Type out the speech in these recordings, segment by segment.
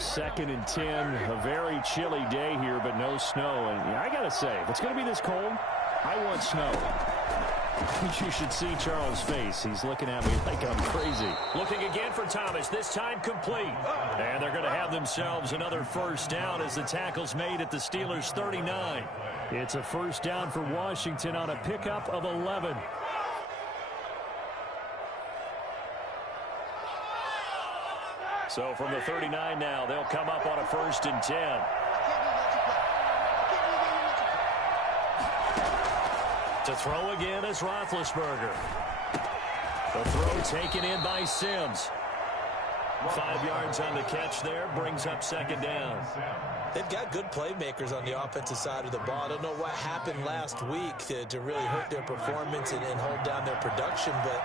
2nd and 10. A very chilly day here, but no snow. And I got to say, if it's going to be this cold, I want snow. You should see Charles' face. He's looking at me like I'm crazy. Looking again for Thomas, this time complete. And they're going to have themselves another first down as the tackle's made at the Steelers' 39. It's a first down for Washington on a pickup of 11. So from the 39 now, they'll come up on a 1st and 10. To throw again is Roethlisberger. The throw taken in by Sims. 5 yards on the catch there, brings up 2nd down. They've got good playmakers on the offensive side of the ball. I don't know what happened last week to really hurt their performance and hold down their production, but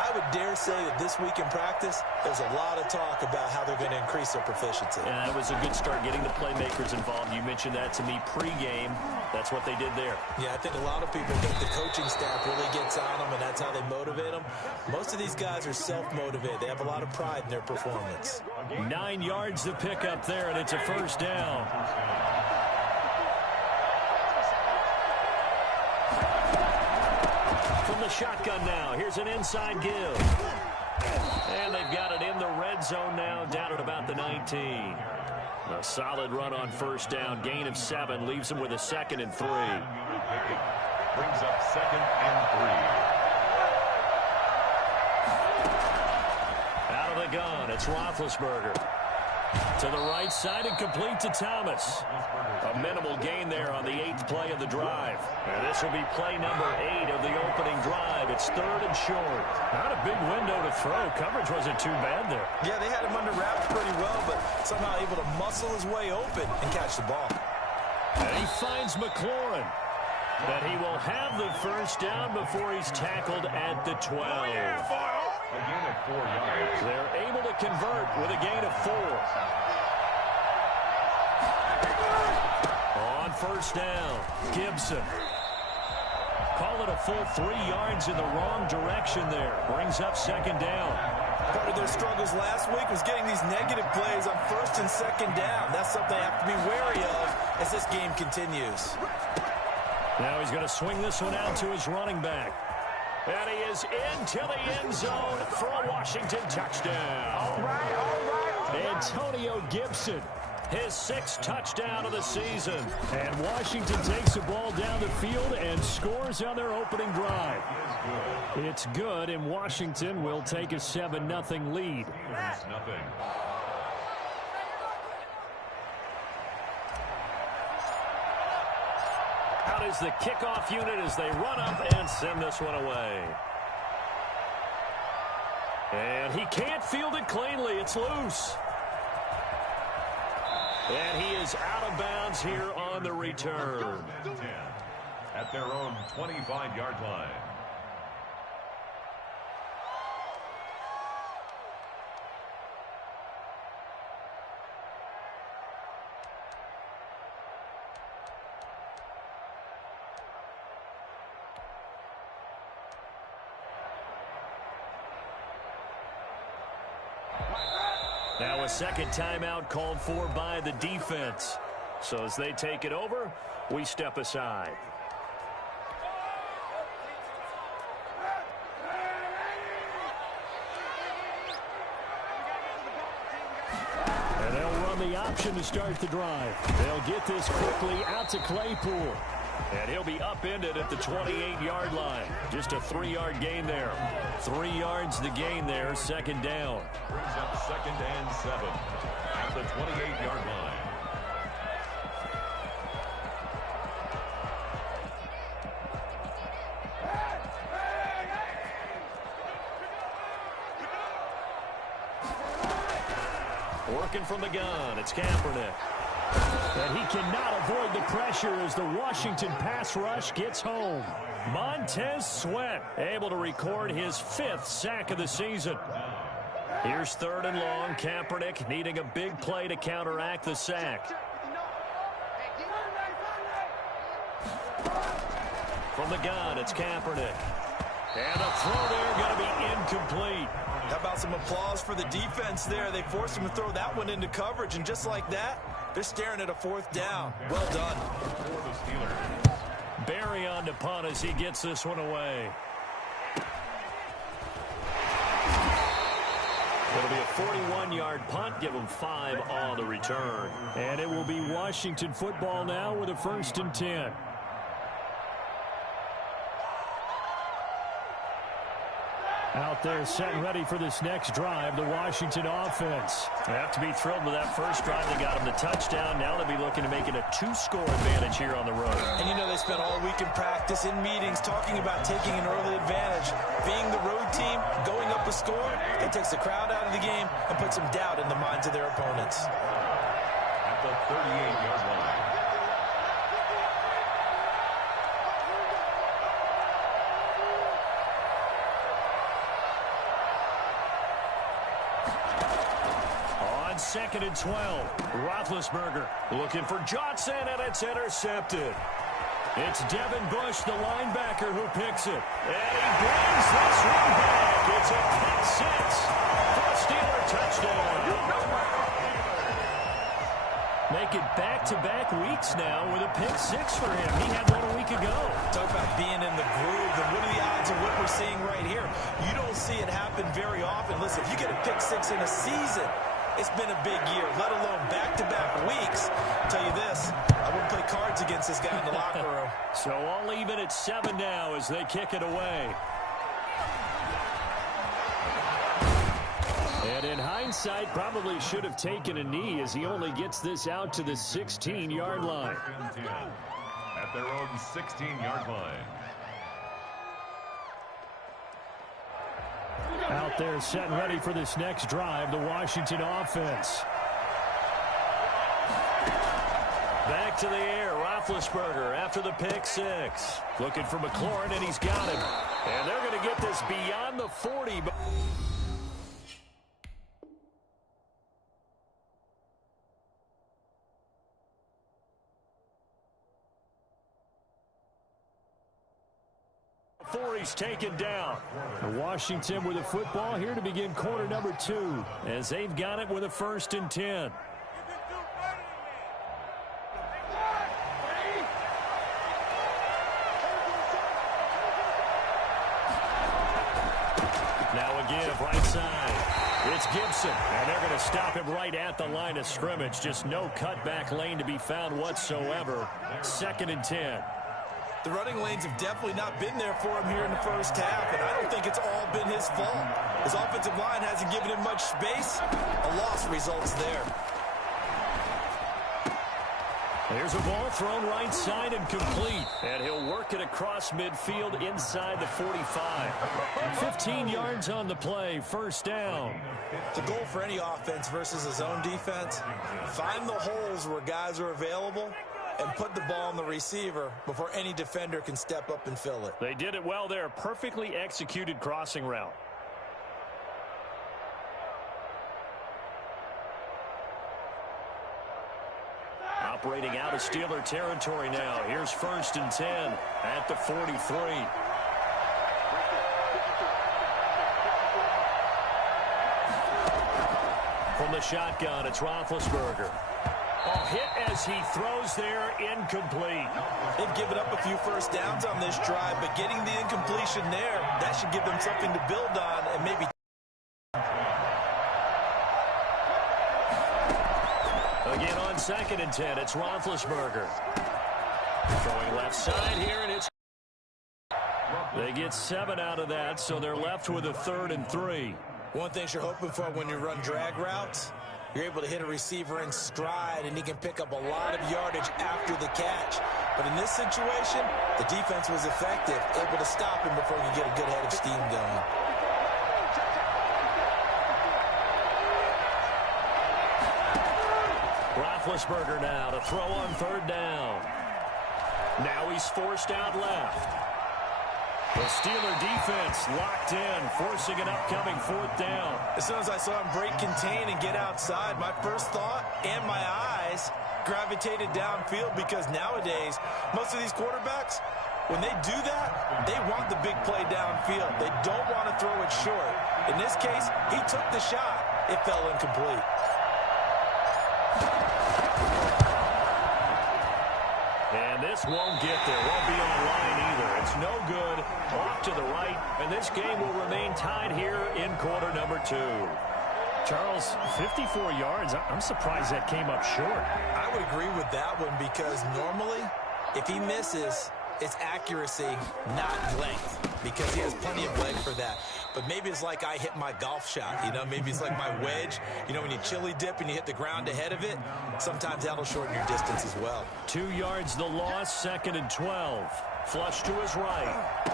I would dare say that this week in practice, there's a lot of talk about how they're going to increase their proficiency. And that was a good start getting the playmakers involved. You mentioned that to me pregame. That's what they did there. Yeah, I think a lot of people think the coaching staff really gets on them, and that's how they motivate them. Most of these guys are self-motivated. They have a lot of pride in their performance. 9 yards to pick up there, and it's a first down. From the shotgun now, here's an inside give. And they've got it in the red zone now, down at about the 19. A solid run on first down, gain of 7, leaves them with a 2nd and 3. Brings up 2nd and 3. Out of the gun, it's Roethlisberger. To the right side and complete to Thomas. A minimal gain there on the 8th play of the drive. And this will be play number 8 of the opening drive. It's 3rd and short. Not a big window to throw. Coverage wasn't too bad there. Yeah, they had him under wraps pretty well, but somehow able to muscle his way open and catch the ball. And he finds McLaurin. But he will have the first down before he's tackled at the 12. A gain of 4 yards. They're able to convert with a gain of 4. On first down, Gibson. Call it a full 3 yards in the wrong direction there. Brings up 2nd down. Part of their struggles last week was getting these negative plays on 1st and 2nd down. That's something they have to be wary of as this game continues. Now he's going to swing this one out to his running back. And he is into the end zone for a Washington touchdown. All right. Antonio Gibson. His 6th touchdown of the season. And Washington takes the ball down the field and scores on their opening drive. It's good, and Washington will take a 7-0 lead. Out is the kickoff unit as they run up and send this one away. And he can't field it cleanly. It's loose. And he is out of bounds here on the return. At their own 25-yard line. Now a 2nd timeout called for by the defense. So as they take it over, we step aside. And they'll run the option to start the drive. They'll get this quickly out to Claypool. And he'll be upended at the 28-yard line. Just a 3-yard gain there. 3 yards to gain there, 2nd down. Brings up 2nd and 7 at the 28-yard line. Working from the gun, it's Kaepernick. And he cannot avoid the pressure as the Washington pass rush gets home. Montez Sweat able to record his 5th sack of the season. Here's 3rd and long. Kaepernick needing a big play to counteract the sack. From the gun, it's Kaepernick. And the throw there going to be incomplete. How about some applause for the defense there? They forced him to throw that one into coverage, and just like that, they're staring at a fourth down. Well done. For the Steelers. Barry on to punt as he gets this one away. It'll be a 41-yard punt. Give them 5 on the return. And it will be Washington football now with a 1st and 10. Out there set and ready for this next drive, the Washington offense. They have to be thrilled with that first drive. They got them the touchdown. Now they'll be looking to make it a 2-score advantage here on the road. And you know they spent all week in practice, in meetings, talking about taking an early advantage. Being the road team, going up a score, it takes the crowd out of the game and puts some doubt in the minds of their opponents. At the 38-yard line. On 2nd and 12, Roethlisberger looking for Johnson, and it's intercepted. It's Devin Bush, the linebacker, who picks it. And he brings this one back. It's a pick 6 for a Steeler touchdown. Make it back-to-back weeks now with a pick 6 for him. He had one a week ago. Talk about being in the groove, and what are the odds of what we're seeing right here? You don't see it happen very often. Listen, if you get a pick 6 in a season, it's been a big year, let alone back-to-back weeks. I'll tell you this, I wouldn't play cards against this guy in the locker room. So all even at 7 now as they kick it away. And in hindsight, probably should have taken a knee as he only gets this out to the 16-yard line. 1st and 10. At their own 16-yard line. Out there set and ready for this next drive, the Washington offense. Back to the air, Roethlisberger after the pick 6. Looking for McLaurin, and he's got him. And they're going to get this beyond the 40. Before he's taken down. Washington with the football here to begin quarter number 2. As they've got it with a 1st and 10. Now again, right side. It's Gibson, and they're going to stop him right at the line of scrimmage. Just no cutback lane to be found whatsoever. 2nd and 10. The running lanes have definitely not been there for him here in the first half, and I don't think it's all been his fault. His offensive line hasn't given him much space. A loss results there. There's a ball thrown right side and complete. And he'll work it across midfield inside the 45. 15 yards on the play, 1st down. The goal for any offense versus his own defense, find the holes where guys are available and put the ball on the receiver before any defender can step up and fill it. They did it well there. Perfectly executed crossing route. Operating out of Steeler territory now. Here's 1st and 10 at the 43. From the shotgun, it's Roethlisberger. Oh, hit as he throws there, incomplete. They've given up a few first downs on this drive, but getting the incompletion there, that should give them something to build on and maybe. Again on 2nd and 10, it's Roethlisberger. Throwing left side here, and it's... They get 7 out of that, so they're left with a 3rd and 3. One thing you're hoping for when you run drag routes, you're able to hit a receiver in stride, and he can pick up a lot of yardage after the catch. But in this situation, the defense was effective, able to stop him before he could get a good head of steam going. Roethlisberger now to throw on 3rd down. Now he's forced out left. The Steeler defense locked in, forcing an upcoming 4th down. As soon as I saw him break contain and get outside, my first thought and my eyes gravitated downfield because nowadays, most of these quarterbacks, When they do that, they want the big play downfield. They don't want to throw it short. In this case, he took the shot. It fell incomplete. And this won't get there. Won't be on the line either. It's no good. Off to the right. And this game will remain tied here in quarter number 2. Charles, 54 yards. I'm surprised that came up short. I would agree with that one because normally, if he misses, it's accuracy, not length, because he has plenty of leg for that. But maybe it's like I hit my golf shot, you know? Maybe it's like my wedge. You know, when you chili dip and you hit the ground ahead of it, sometimes that'll shorten your distance as well. 2 yards the loss, 2nd and 12. Flush to his right.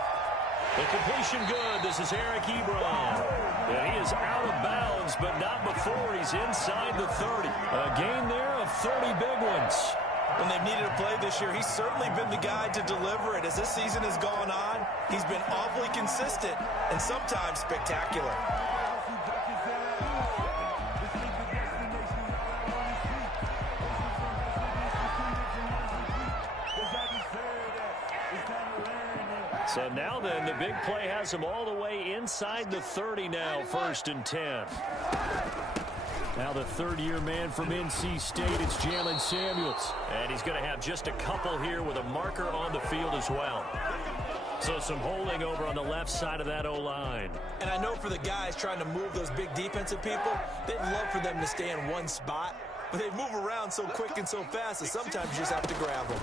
The completion good. This is Eric Ebron. And he is out of bounds, but not before he's inside the 30. A gain there of 30 big ones. When they've needed a play this year, he's certainly been the guy to deliver it. As this season has gone on, he's been awfully consistent and sometimes spectacular. So now then, the big play has him all the way inside the 30 now, 1st and 10. Now the third-year man from NC State, it's Jalen Samuels. And he's going to have just a couple here with a marker on the field as well. So some holding over on the left side of that O-line. And I know for the guys trying to move those big defensive people, they'd love for them to stay in one spot, but they move around so quick and so fast that sometimes you just have to grab them.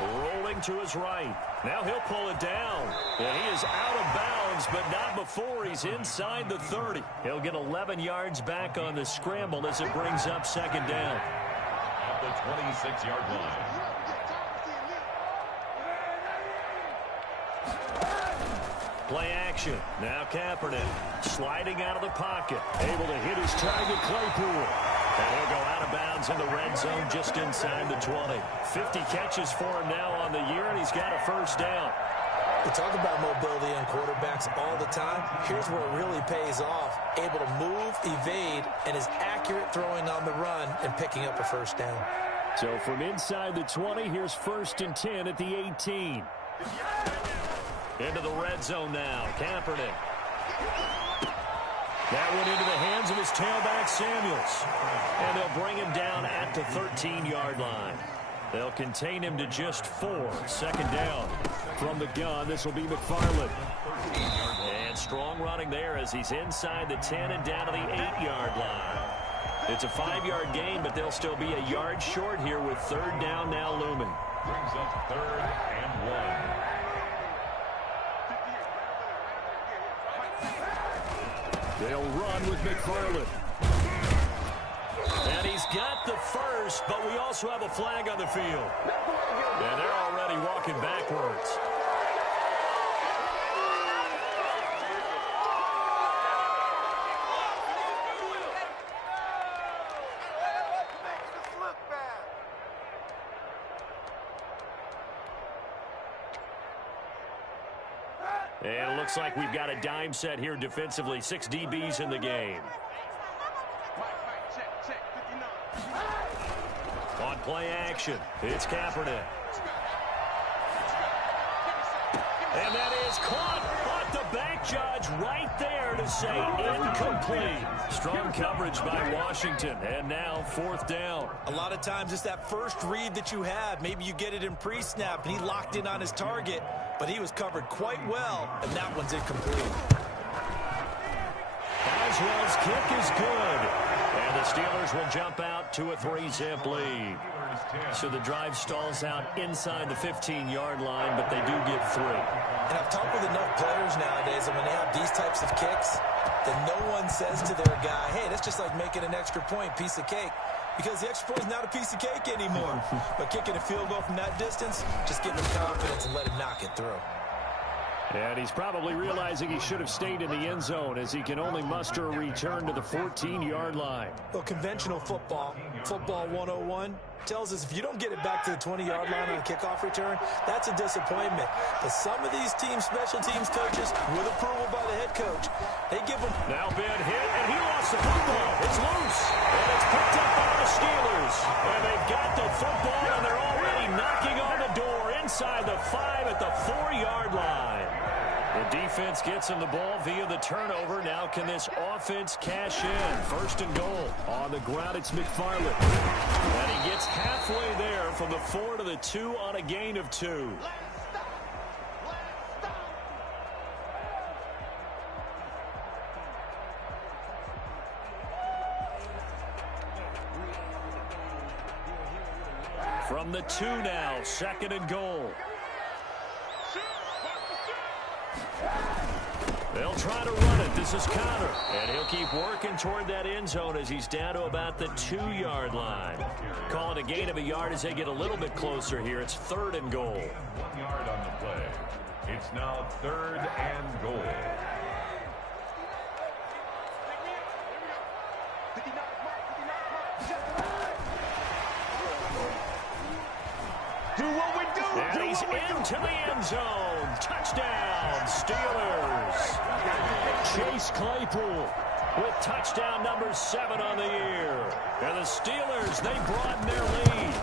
Rolling to his right. Now he'll pull it down. And he is out of bounds, but not before he's inside the 30. He'll get 11 yards back on the scramble as it brings up 2nd down. At the 26-yard line. Play action. Now Kaepernick sliding out of the pocket. Able to hit his target, Claypool. And he'll go out of bounds in the red zone just inside the 20. 50 catches for him now on the year, and he's got a 1st down. We talk about mobility on quarterbacks all the time. Here's where it really pays off. Able to move, evade, and is accurate throwing on the run and picking up a 1st down. So from inside the 20, here's 1st and 10 at the 18. Into the red zone now. Kaepernick. That went into the hands of his tailback, Samuels. And they'll bring him down at the 13-yard line. They'll contain him to just 4. 2nd down. From the gun, this will be McFarland. And strong running there as he's inside the 10 and down to the 8-yard line. It's a 5-yard gain, but they'll still be a yard short here with 3rd down now looming. Brings up 3rd and 1. They'll run with McFarland. And he's got the 1st, but we also have a flag on the field. And they're already walking backwards. And it looks like we've got a dime set here defensively. 6 DBs in the game. On play action, it's Kaepernick. And that is caught, but the back judge right there to say incomplete. Strong coverage by Washington, and now 4th down. A lot of times it's that first read that you have. Maybe you get it in pre-snap, and he locked in on his target, but he was covered quite well, and that one's incomplete. Boswell's kick is good. And the Steelers will jump out to a 3-zip lead. So the drive stalls out inside the 15-yard line, but they do get 3. And I've talked with enough players nowadays, and when they have these types of kicks, then no one says to their guy, hey, that's just like making an extra point, piece of cake. Because the extra point is not a piece of cake anymore. But kicking a field goal from that distance, just give him confidence and let him knock it through. And he's probably realizing he should have stayed in the end zone as he can only muster a return to the 14-yard line. Well, conventional football 101, tells us if you don't get it back to the 20-yard line on a kickoff return, that's a disappointment. But some of these special teams coaches, with approval by the head coach, they give them... Now Ben hit, and he lost the football. It's loose, and it's picked up by the Steelers. And they've got the football, and they're already knocking on the door inside the 5 at the 4-yard line. The defense gets him the ball via the turnover. Now can this offense cash in? First and goal. On the ground, it's McFarland. And he gets halfway there from the 4 to the 2 on a gain of 2. From the 2 now, second and goal. They'll try to run it. This is Connor. And he'll keep working toward that end zone as he's down to about the 2-yard line. Call it a gain of a yard as they get a little bit closer here. It's third and goal. 1 yard on the play. It's now third and goal. Do what we do. And he's into the end zone. Touchdown, Steelers. Chase Claypool with touchdown number 7 on the year. And the Steelers, they broaden their lead.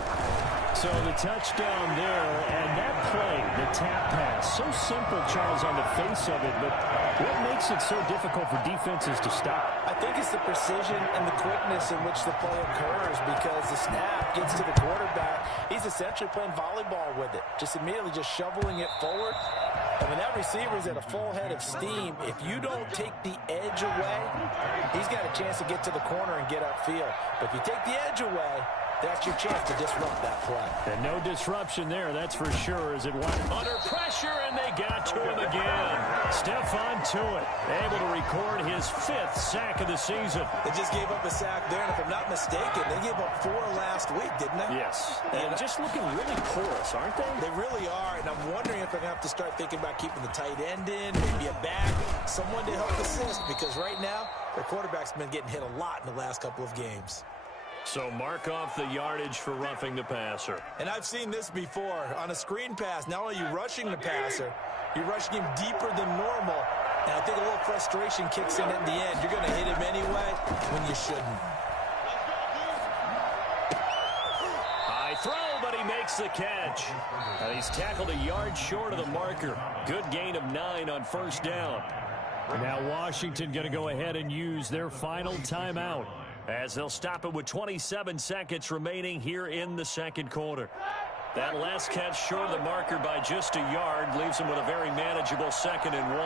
So the touchdown there, and that play, the tap pass, so simple, Charles, on the face of it, but what makes it so difficult for defenses to stop? I think it's the precision and the quickness in which the play occurs, because the snap gets to the quarterback. He's essentially playing volleyball with it, just immediately just shoveling it forward. And when that receiver's at a full head of steam, if you don't take the edge away, he's got a chance to get to the corner and get upfield. But if you take the edge away, that's your chance to disrupt that play. And no disruption there, that's for sure, as it went Under pressure, and they got to him again. Stephon Tuitt, able to record his 5th sack of the season. They just gave up a sack there, and if I'm not mistaken, they gave up 4 last week, didn't they? Yes. And just looking really porous, aren't they? They really are, and I'm wondering if they're going to have to start thinking about keeping the tight end in, maybe a back, someone to help assist, because right now, their quarterback's been getting hit a lot in the last couple of games. So mark off the yardage for roughing the passer. And I've seen this before. On a screen pass, not only are you rushing the passer, you're rushing him deeper than normal. And I think a little frustration kicks in at the end. You're going to hit him anyway when you shouldn't. High throw, but he makes the catch. And he's tackled a yard short of the marker. Good gain of 9 on first down. Now Washington going to go ahead and use their final timeout, as they'll stop it with 27 seconds remaining here in the second quarter. That last catch short of the marker by just a yard leaves him with a very manageable 2nd and 1.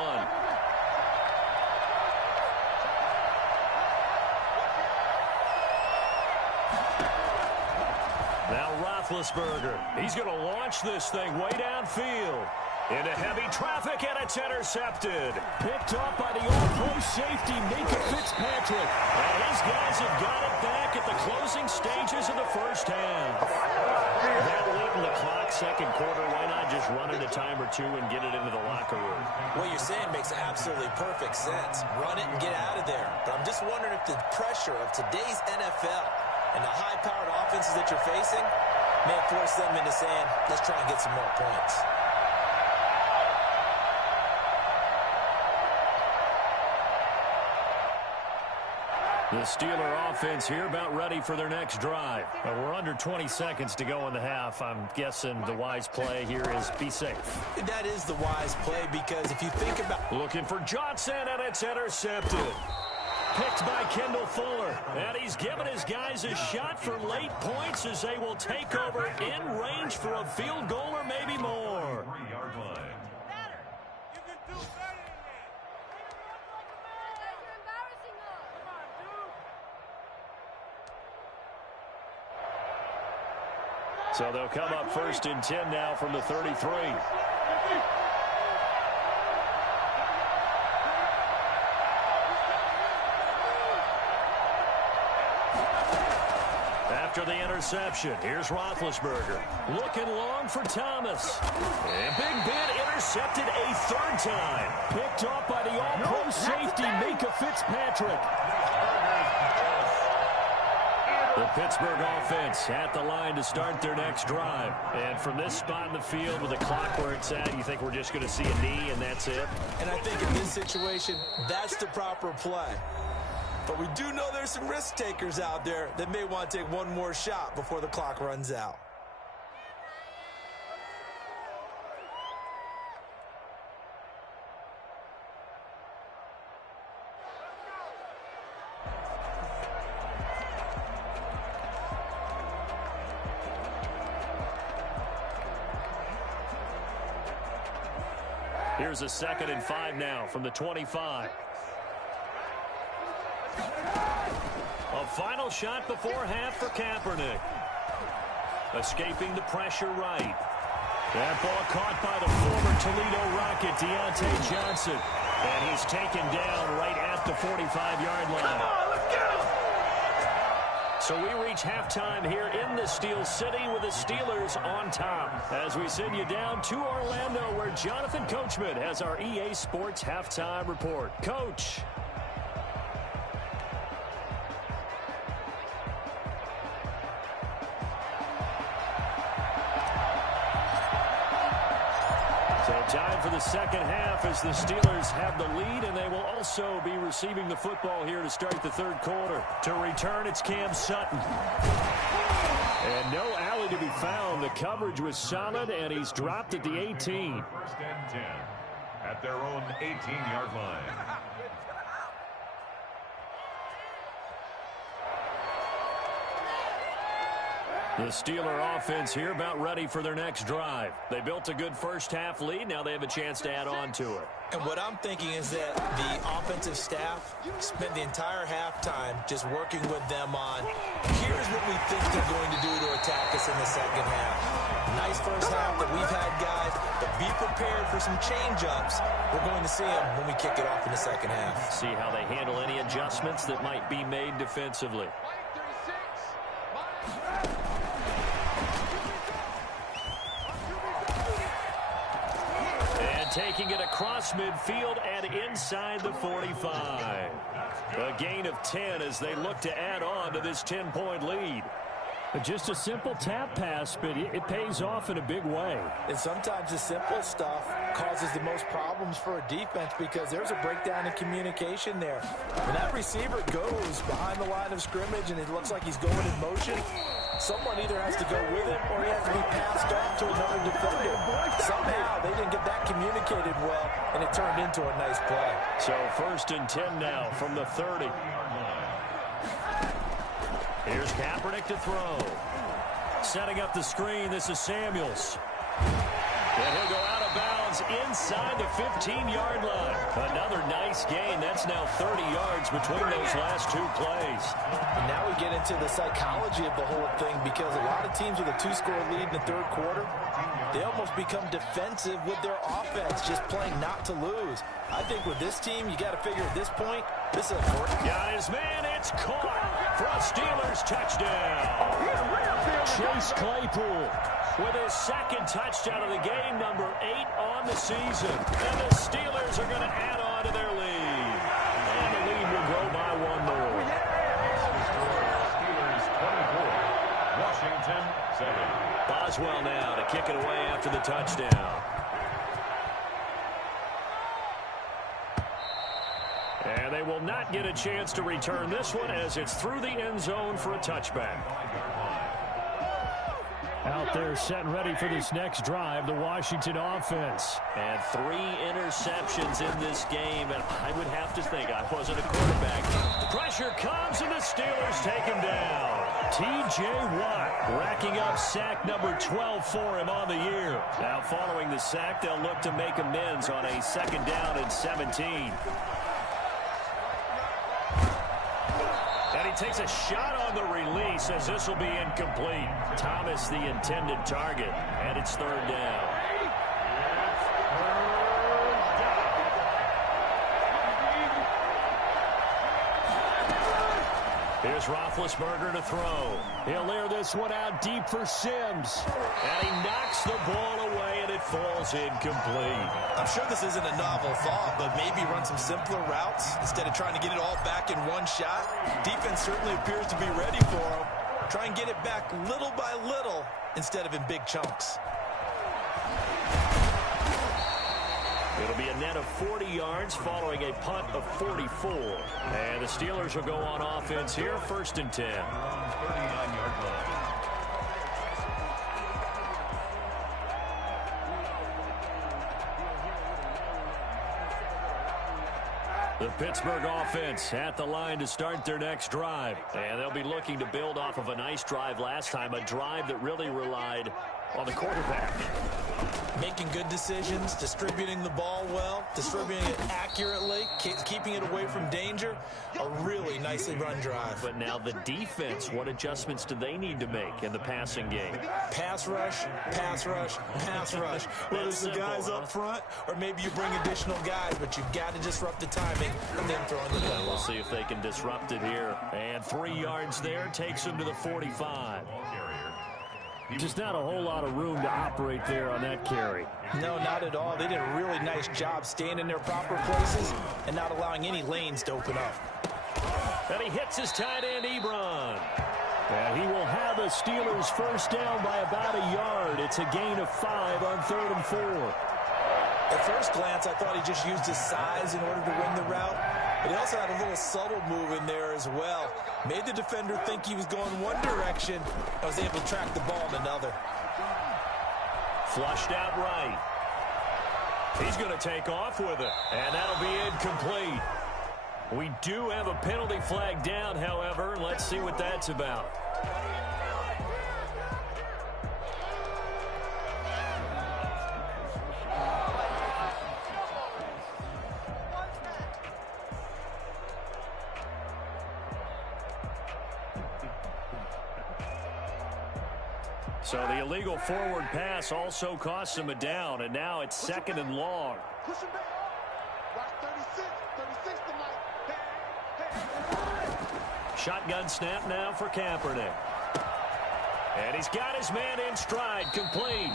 Now Roethlisberger. He's going to launch this thing way downfield. Into heavy traffic, and it's intercepted. picked off by the all-pro safety, Micah Fitzpatrick. And his guys have got it back at the closing stages of the first half. That late in the clock, second quarter, why not just run it a time or two and get it into the locker room? What you're saying makes absolutely perfect sense. Run it and get out of there. But I'm just wondering if the pressure of today's NFL and the high-powered offenses that you're facing may force them into saying, let's try and get some more points. The Steeler offense here about ready for their next drive. We're under 20 seconds to go in the half. I'm guessing the wise play here is be safe. That is the wise play, because if you think about... Looking for Johnson, and it's intercepted. Picked by Kendall Fuller. And he's given his guys a shot for late points as they will take over in range for a field goal or maybe more. 3-yard line. So they'll come up first and 10 now from the 33. After the interception, here's Roethlisberger. Looking long for Thomas. And Big Ben intercepted a 3rd time. Picked off by the all-pro safety, Micah Fitzpatrick. The Pittsburgh offense at the line to start their next drive. And from this spot in the field with the clock where it's at, you think we're just going to see a knee and that's it? And I think in this situation, that's the proper play. But we do know there's some risk takers out there that may want to take one more shot before the clock runs out. Here's a 2nd and 5 now from the 25. A final shot before half for Kaepernick. Escaping the pressure right. That ball caught by the former Toledo Rocket, Deontay Johnson. And he's taken down right at the 45-yard line. Come on, let's get him! So we reach halftime here in the Steel City with the Steelers on top. As we send you down to Orlando, where Jonathan Coachman has our EA Sports Halftime Report. Coach. So time for the second half as the Steelers have the lead, and they will also be receiving the football here to start the third quarter. To return, it's Cam Sutton. And no alley to be found. The coverage was solid, and he's dropped at the 18. 1st and 10 at their own 18-yard line. The Steeler offense here about ready for their next drive. They built a good first-half lead. Now they have a chance to add on to it. And what I'm thinking is that the offensive staff spent the entire halftime just working with them on, here's what we think they're going to do to attack us in the second half. Nice first half that we've had, guys, but be prepared for some change-ups. We're going to see them when we kick it off in the second half. See how they handle any adjustments that might be made defensively. Taking it across midfield and inside the 45. A gain of 10 as they look to add on to this 10-point lead. Just a simple tap pass, but it pays off in a big way. And sometimes the simple stuff causes the most problems for a defense because there's a breakdown in communication there. When that receiver goes behind the line of scrimmage and it looks like he's going in motion, someone either has to go with him or he has to be passed off to another defender. Somehow they didn't get that communicated well, and it turned into a nice play. So 1st and 10 now from the 30. Here's Kaepernick to throw. Setting up the screen, this is Samuels. And he'll go out of bounds inside the 15-yard line. Another nice gain. That's now 30 yards between those last two plays. And now we get into the psychology of the whole thing because a lot of teams with a 2-score lead in the third quarter, they almost become defensive with their offense, just playing not to lose. I think with this team, you got to figure at this point, this is a got his man, it's caught for a Steelers touchdown. Chase Claypool with his second touchdown of the game, number 8 on the season. And the Steelers are going to add on to their lead. And the lead will grow by 1 more. Steelers 24, Washington 7. Boswell now to kick it away after the touchdown. And they will not get a chance to return this one as it's through the end zone for a touchback. Out there set and ready for this next drive, the Washington offense. And 3 interceptions in this game, and I would have to think I wasn't a quarterback. Pressure comes, and the Steelers take him down. T.J. Watt racking up sack number 12 for him on the year. Now following the sack, they'll look to make amends on a 2nd down and 17. And he takes a shot on the release as this will be incomplete. Thomas the intended target, and it's 3rd down. Here's Roethlisberger to throw. He'll air this one out deep for Sims. And he knocks the ball away, and it falls incomplete. I'm sure this isn't a novel thought, but maybe run some simpler routes instead of trying to get it all back in one shot. Defense certainly appears to be ready for him. Try and get it back little by little instead of in big chunks. It'll be a net of 40 yards following a punt of 44. And the Steelers will go on offense here, 1st and 10. 39-yard line. The Pittsburgh offense at the line to start their next drive. And they'll be looking to build off of a nice drive last time, a drive that really relied on the quarterback. Making good decisions, distributing the ball well, distributing it accurately, keeping it away from danger. A really nicely run drive. But now the defense, what adjustments do they need to make in the passing game? Pass rush, pass rush, pass rush. Whether it's the guys up front or maybe you bring additional guys, but you've got to disrupt the timing and then throw in the ball. We'll see if they can disrupt it here. And 3 yards there takes him to the 45. Just not a whole lot of room to operate there on that carry. No, not at all. They did a really nice job staying in their proper places and not allowing any lanes to open up. And he hits his tight end, Ebron. And he will have the Steelers first down by about a yard. It's a gain of 5 on 3rd and 4. At first glance, I thought he just used his size in order to win the route. But he also had a little subtle move in there as well. Made the defender think he was going one direction. I was able to track the ball in another. Flushed out right. He's going to take off with it. And that'll be incomplete. We do have a penalty flag down, however. Let's see what that's about. So the illegal forward pass also costs him a down, and now it's 2nd and long. Shotgun snap now for Kaepernick. And he's got his man in stride, complete.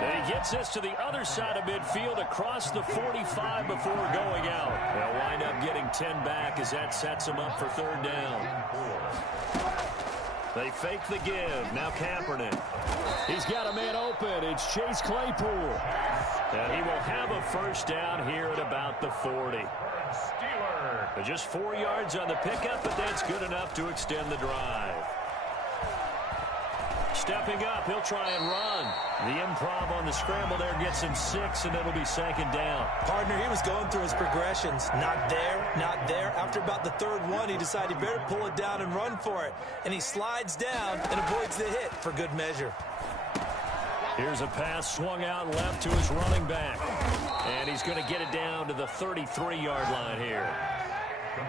Then he gets this to the other side of midfield across the 45 before going out. They'll wind up getting 10 back as that sets him up for 3rd down. They fake the give. Now Kaepernick. He's got a man open. It's Chase Claypool. And he will have a first down here at about the 40. Just 4 yards on the pickup, but that's good enough to extend the drive. Stepping up, he'll try and run. The improv on the scramble there gets him 6, and it'll be 2nd down. Partner, he was going through his progressions. Not there, not there. After about the 3rd one, he decided he better pull it down and run for it. And he slides down and avoids the hit for good measure. Here's a pass swung out left to his running back. And he's going to get it down to the 33-yard line here.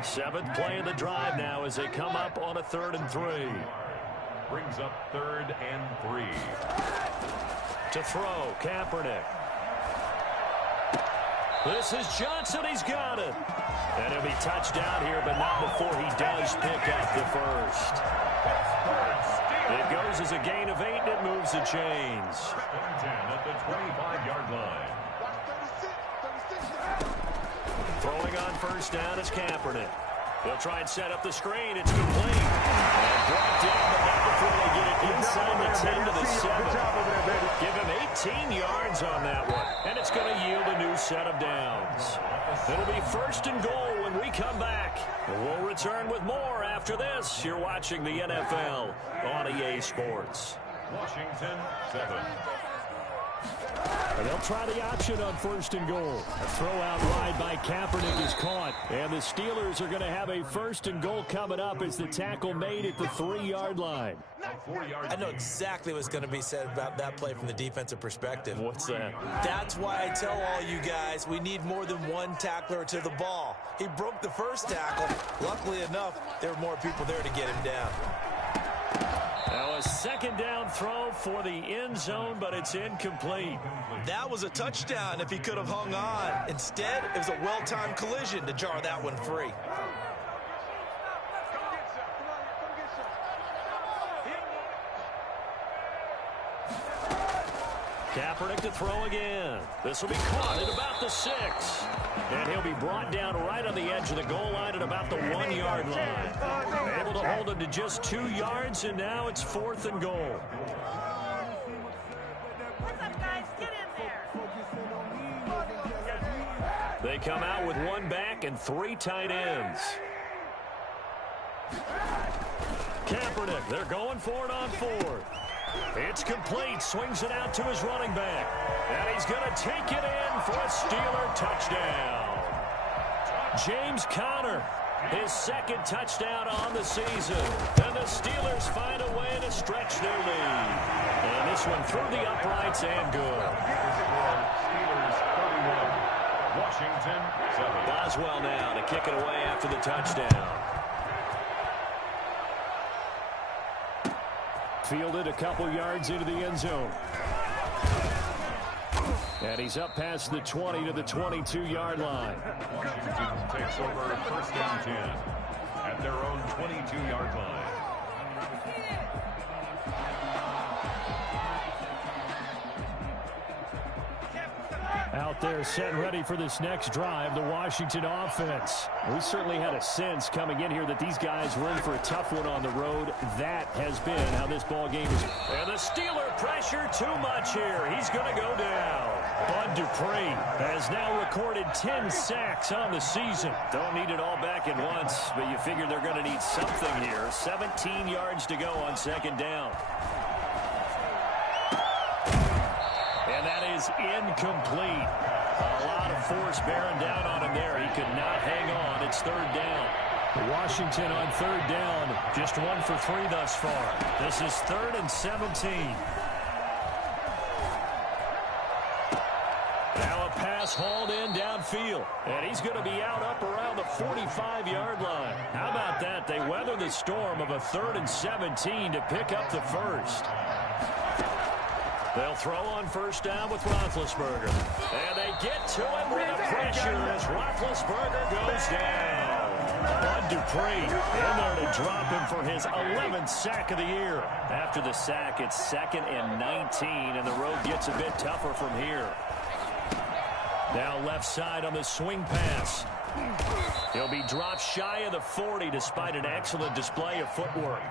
7th play of the drive now as they come up on a 3rd and 3. Brings up 3rd and 3. To throw, Kaepernick. This is Johnson. He's got it. And he'll be touched down here, but not before he does pick up the first. It goes as a gain of 8, and it moves the chains. 10 at the 25-yard line. Throwing on first down is Kaepernick. He'll try and set up the screen. It's complete. And brought down, but not before they get it inside the 10 to the 7. Give him 18 yards on that one. And it's going to yield a new set of downs. It'll be 1st and goal when we come back. We'll return with more after this. You're watching the NFL on EA Sports. Washington 7. And they'll try the option on 1st and goal. A throw out wide by Kaepernick is caught. And the Steelers are going to have a 1st and goal coming up as the tackle made at the 3-yard line. I know exactly what's going to be said about that play from the defensive perspective. What's that? That's why I tell all you guys we need more than one tackler to the ball. He broke the first tackle. Luckily enough, there were more people there to get him down. Now a 2nd down throw for the end zone, but it's incomplete. That was a touchdown if he could have hung on. Instead, it was a well-timed collision to jar that one free. Kaepernick to throw again. This will be caught at about the 6. And he'll be brought down right on the edge of the goal line at about the 1-yard line. Able to hold him to just 2 yards, and now it's 4th and goal. What's up, guys? Get in there. They come out with 1 back and 3 tight ends. Kaepernick, they're going for it on 4th. It's complete. Swings it out to his running back. And he's going to take it in for a Steeler touchdown. James Conner His second touchdown on the season. And the Steelers find a way to stretch their lead. And this one through the uprights and good. Steelers 31, Washington 7. Boswell now to kick it away after the touchdown. Fielded a couple yards into the end zone. And he's up past the 20 to the 22-yard line. Washington takes over first and 10 at their own 22-yard line. Out there set and ready for this next drive, the Washington offense. We certainly had a sense coming in here that these guys were in for a tough one on the road. That has been how this ball game is. And the Steeler pressure too much here. He's going to go down. Bud Dupree has now recorded 10 sacks on the season. Don't need it all back at once, but you figure they're going to need something here. 17 yards to go on second down. And that is incomplete. A lot of force bearing down on him there. He could not hang on. It's third down. Washington on third down. Just 1 for 3 thus far. This is 3rd and 17. Now a pass hauled in downfield. And he's going to be out up around the 45-yard line. How about that? They weather the storm of a 3rd and 17 to pick up the first. They'll throw on first down with Roethlisberger. And they get to him with the pressure as Roethlisberger goes down. Bud Dupree in there to drop him for his 11th sack of the year. After the sack, it's 2nd and 19, and the road gets a bit tougher from here. Now left side on the swing pass. He'll be dropped shy of the 40 despite an excellent display of footwork.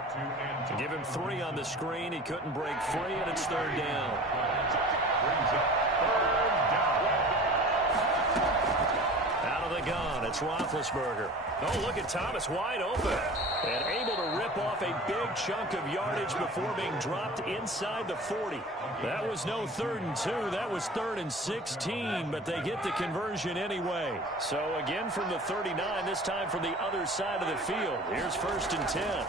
To give him 3 on the screen, he couldn't break free, and it's third down. Out of the gun, it's Roethlisberger. Oh, look at Thomas wide open. And able to rip off a big chunk of yardage before being dropped inside the 40. That was no 3rd and 2. That was 3rd and 16, but they get the conversion anyway. So again from the 39, this time from the other side of the field. Here's 1st and 10.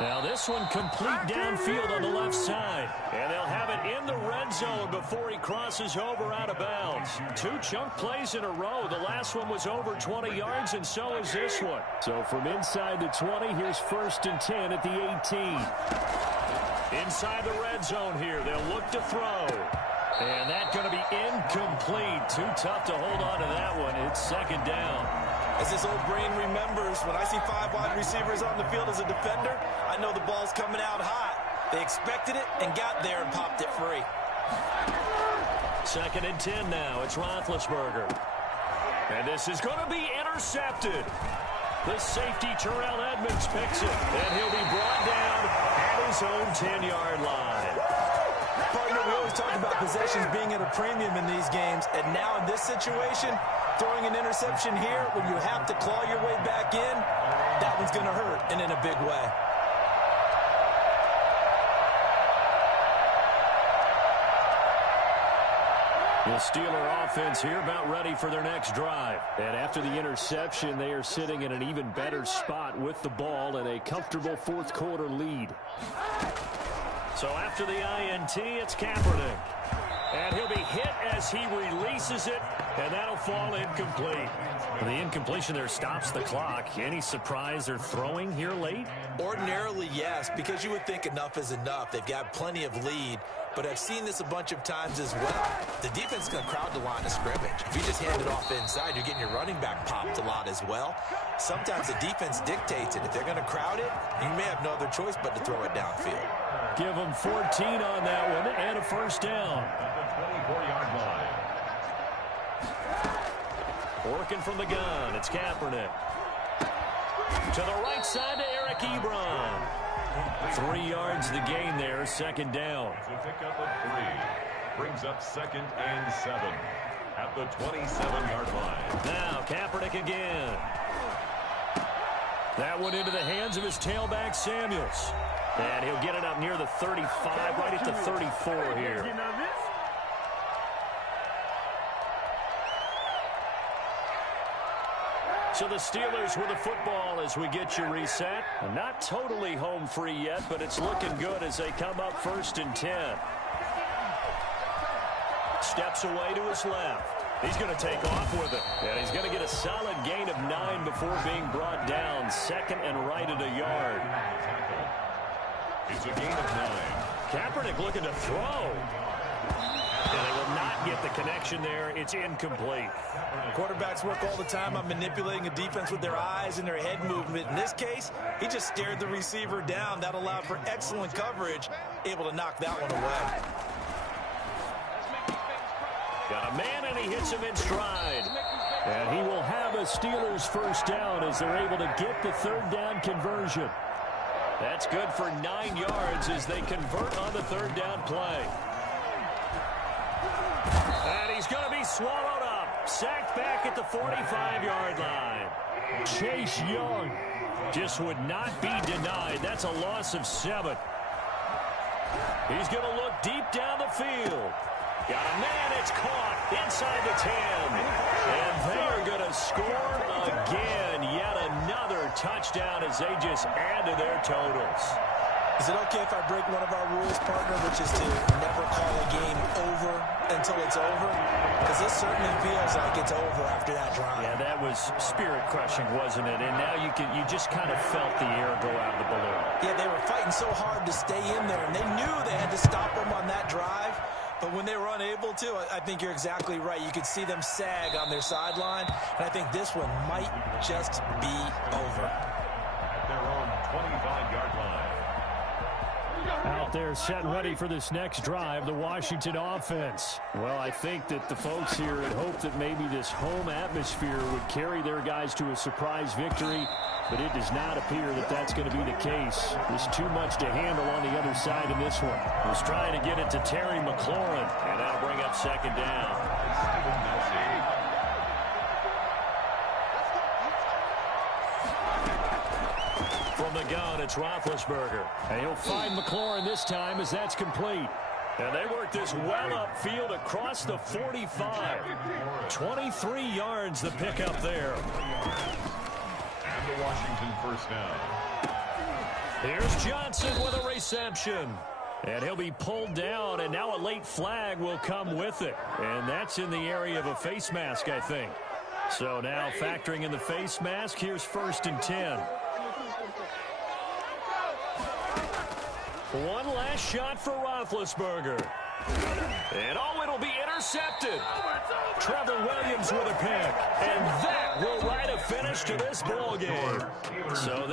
Now this one complete downfield on the left side. And they'll have it in the red zone before he crosses over out of bounds. 2 chunk plays in a row. The last one was over 20 yards, and so is this one. So from inside the 20, here's 1st and 10 at the 18. Inside the red zone here. They'll look to throw. And that's going to be incomplete. Too tough to hold on to that one. It's 2nd down. As this old brain remembers, when I see 5 wide receivers on the field as a defender, I know the ball's coming out hot. They expected it and got there and popped it free. 2nd and 10 now. It's Roethlisberger. And this is going to be intercepted. The safety, Terrell Edmonds, picks it. And he'll be brought down at his own 10-yard line. Partner, we always talk about possessions being at a premium in these games. And now in this situation, throwing an interception here when you have to claw your way back in, that one's going to hurt, and in a big way. The Steeler offense here about ready for their next drive. And after the interception, they are sitting in an even better spot with the ball and a comfortable 4th quarter lead. So after the INT, it's Kaepernick. And he'll be hit as he releases it, and that'll fall incomplete. The incompletion there stops the clock. Any surprise they're throwing here late? Ordinarily, yes, because you would think enough is enough. They've got plenty of lead, but I've seen this a bunch of times as well. The defense is going to crowd the line of scrimmage. If you just hand it off inside, you're getting your running back popped a lot as well. Sometimes the defense dictates it. If they're going to crowd it, you may have no other choice but to throw it downfield. Give them 14 on that one and a first down. At the 24-yard line. Working from the gun, it's Kaepernick. To the right side to Eric Ebron. 3 yards the gain there, 2nd down. To pick up a 3. Brings up 2nd and 7 at the 27-yard line. Now Kaepernick again. That one into the hands of his tailback, Samuels. And he'll get it up near the 35, right at the 34 here. So the Steelers with the football as we get you reset. Not totally home free yet, but it's looking good as they come up 1st and 10. Steps away to his left. He's going to take off with it. And he's going to get a solid gain of 9 before being brought down. 2nd and right at a yard. It's a gain of 9. Kaepernick looking to throw. And they will not get the connection there. It's incomplete. Quarterbacks work all the time on manipulating a defense with their eyes and their head movement. In this case, he just stared the receiver down. That allowed for excellent coverage, able to knock that one away. Got a man, and he hits him in stride. And he will have a Steelers first down as they're able to get the 3rd down conversion. That's good for 9 yards as they convert on the 3rd down play. And he's going to be swallowed up. Sacked back at the 45-yard line. Chase Young just would not be denied. That's a loss of 7. He's going to look deep down the field. Got a man, it's caught inside the 10. And they're going to score again. Yet another touchdown as they just add to their totals. Is it okay if I break one of our rules, partner, which is to never call a game over until it's over? Because this certainly feels like it's over after that drive. Yeah, that was spirit-crushing, wasn't it? And now you just kind of felt the air go out of the balloon. Yeah, they were fighting so hard to stay in there, and they knew they had to stop them on that drive. But when they were unable to, I think you're exactly right. You could see them sag on their sideline, and I think this one might just be over. At their own 25-yard line. out there set and ready for this next drive, the Washington offense. Well, I think that the folks here had hoped that maybe this home atmosphere would carry their guys to a surprise victory, but it does not appear that that's going to be the case. There's too much to handle on the other side in this one. Was trying to get it to Terry McLaurin, and that'll bring up second down. From the gun, it's Roethlisberger. And he'll find McLaurin this time as that's complete. And they work this well upfield across the 45. 23 yards the pickup there. And the Washington first down. Here's Johnson with a reception. And he'll be pulled down, and now a late flag will come with it. And that's in the area of a face mask, I think. So now factoring in the face mask, here's 1st and 10. One last shot for Roethlisberger. And it'll be intercepted. Trevor Williams with a pick. And that will write a finish to this ball game. So this